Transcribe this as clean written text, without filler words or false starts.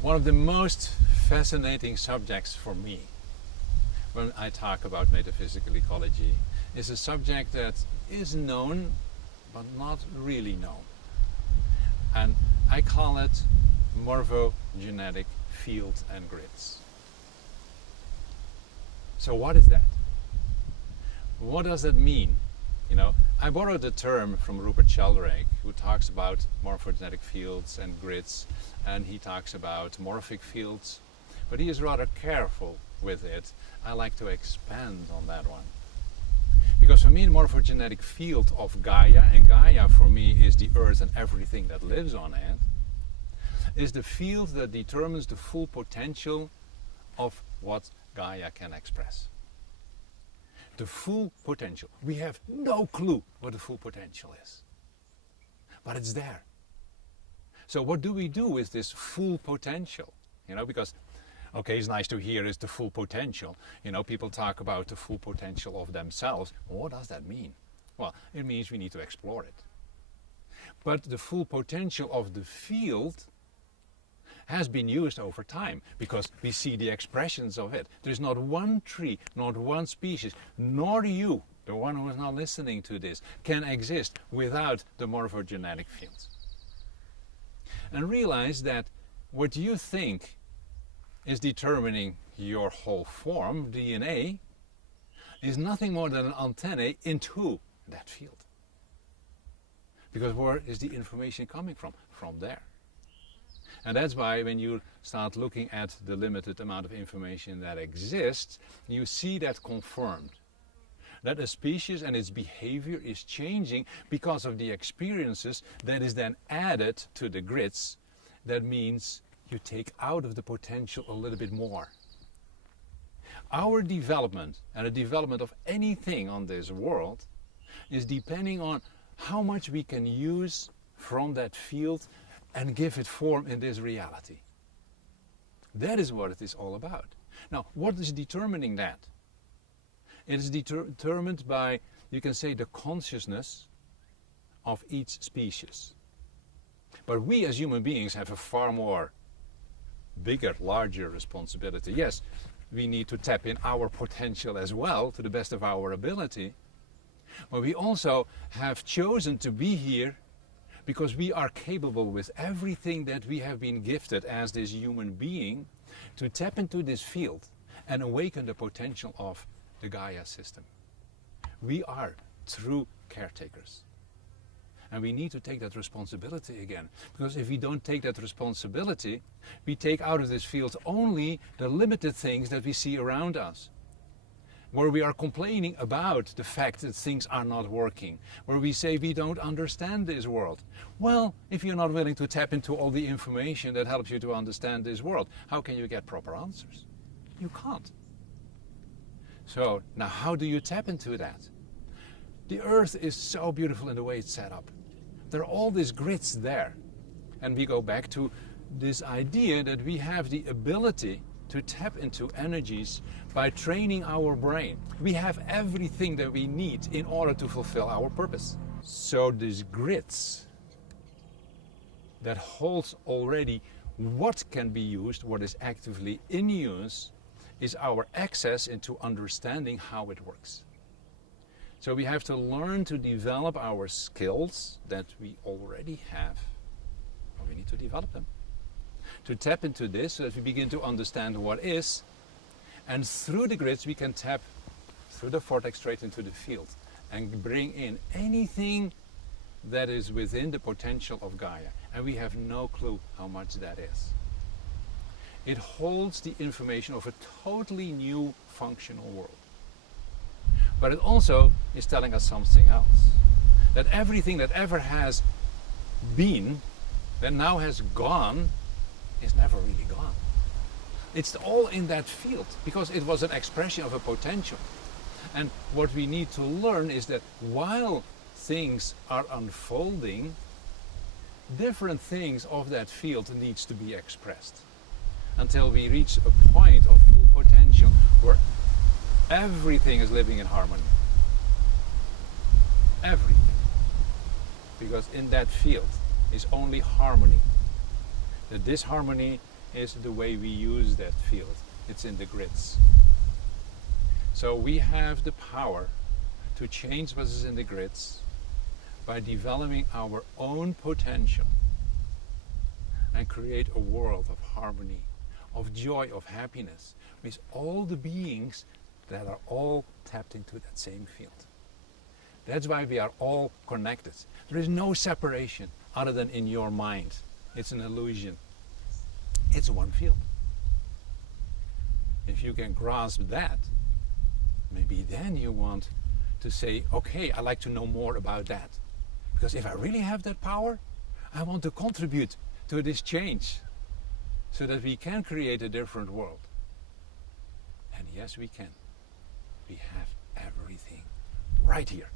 One of the most fascinating subjects for me when I talk about metaphysical ecology is a subject that is known but not really known. And I call it morphogenetic fields and grids. So what is that? What does that mean? You know, I borrowed the term from Rupert Sheldrake, who talks about morphogenetic fields and grids, and he talks about morphic fields, but he is rather careful with it. I like to expand on that one. Because for me, the morphogenetic field of Gaia, and Gaia for me is the earth and everything that lives on it, is the field that determines the full potential of what Gaia can express. The full potential. We have no clue what the full potential is. But it's there. So what do we do with this full potential? You know, because, okay, it's nice to hear is the full potential. You know, people talk about the full potential of themselves. Well, what does that mean? Well, it means we need to explore it. But the full potential of the field has been used over time because we see the expressions of it. There's not one tree, not one species, nor you, the one who is now listening to this, can exist without the morphogenetic fields. And realize that what you think is determining your whole form, DNA, is nothing more than an antenna into that field. Because where is the information coming from? From there. And that's why when you start looking at the limited amount of information that exists, you see that confirmed. That a species and its behavior is changing because of the experiences that is then added to the grids. That means you take out of the potential a little bit more. Our development and the development of anything on this world is depending on how much we can use from that field and give it form in this reality. That is what it is all about. Now, what is determining that? It is determined by, you can say, the consciousness of each species. But we as human beings have a far more bigger, larger responsibility. Yes, we need to tap in our potential as well to the best of our ability. But we also have chosen to be here because we are capable with everything that we have been gifted as this human being to tap into this field and awaken the potential of the Gaia system. We are true caretakers. And we need to take that responsibility again. Because if we don't take that responsibility, we take out of this field only the limited things that we see around us. Where we are complaining about the fact that things are not working, where we say we don't understand this world. Well, if you're not willing to tap into all the information that helps you to understand this world, how can you get proper answers? You can't. So, now how do you tap into that? The earth is so beautiful in the way it's set up. There are all these grids there. And we go back to this idea that we have the ability to tap into energies by training our brain. We have everything that we need in order to fulfill our purpose. So these grids that holds already what can be used, what is actively in use, is our access into understanding how it works. So we have to learn to develop our skills that we already have, but we need to develop them. To tap into this so that we begin to understand what is, and through the grids we can tap through the vortex straight into the field and bring in anything that is within the potential of Gaia, and we have no clue how much that is. It holds the information of a totally new functional world. But it also is telling us something else. That everything that ever has been, that now has gone, is never really gone. It's all in that field because it was an expression of a potential. And what we need to learn is that while things are unfolding, different things of that field needs to be expressed until we reach a point of full potential where everything is living in harmony. Everything. Because in that field is only harmony. The disharmony is the way we use that field. It's in the grids. So we have the power to change what is in the grids by developing our own potential and create a world of harmony, of joy, of happiness with all the beings that are all tapped into that same field. That's why we are all connected. There is no separation other than in your mind. It's an illusion. It's one field. If you can grasp that, maybe then you want to say, okay, I'd like to know more about that. Because if I really have that power, I want to contribute to this change so that we can create a different world. And yes, we can. We have everything right here.